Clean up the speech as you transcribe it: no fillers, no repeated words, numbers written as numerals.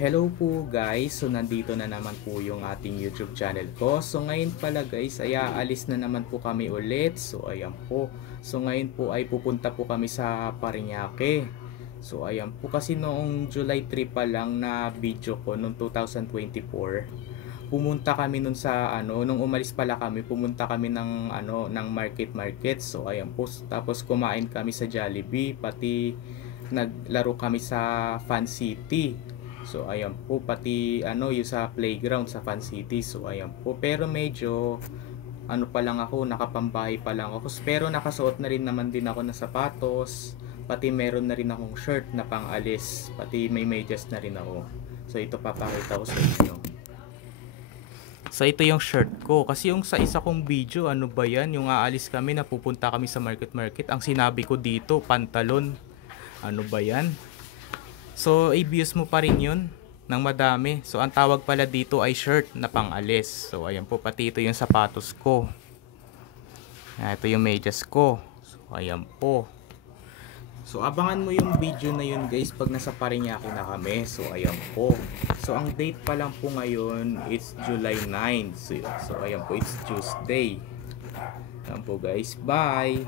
Hello po guys, so nandito na naman po yung ating YouTube channel ko. So ngayon pala guys ay aalis na naman po kami ulit. So ayan po. So ngayon po ay pupunta po kami sa Parañaque. So ayan po, kasi noong July 3 pa lang na video ko noong 2024. Pumunta kami nun sa nung umalis pala kami, pumunta kami ng market. So ayan po, tapos kumain kami sa Jollibee, pati naglaro kami sa Fan City. So ayan po, pati yung sa playground sa Fan City. So ayan po, pero medyo pa lang ako, nakapambahay pa lang ako. Pero nakasuot na rin naman din ako ng sapatos, pati meron na rin akong shirt na pang-alis, pati may medyas na rin ako. So ito papakita ko sa inyo. So ito yung shirt ko, kasi yung sa isa kong video, ano ba yan, yung aalis kami, napupunta kami sa market, ang sinabi ko dito, pantalon. Ano ba yan? So i-views mo pa rin yun ng madami. So ang tawag pala dito ay shirt na pang-alis. So ayan po, pati ito yung sapatos ko. Ito yung medyas ko. So ayan po. So abangan mo yung video na yun guys pag nasa Parañaque na kami. So ayan po. So ang date pa lang po ngayon it's July 9. So ayan po, it's Tuesday. Ayan po guys. Bye!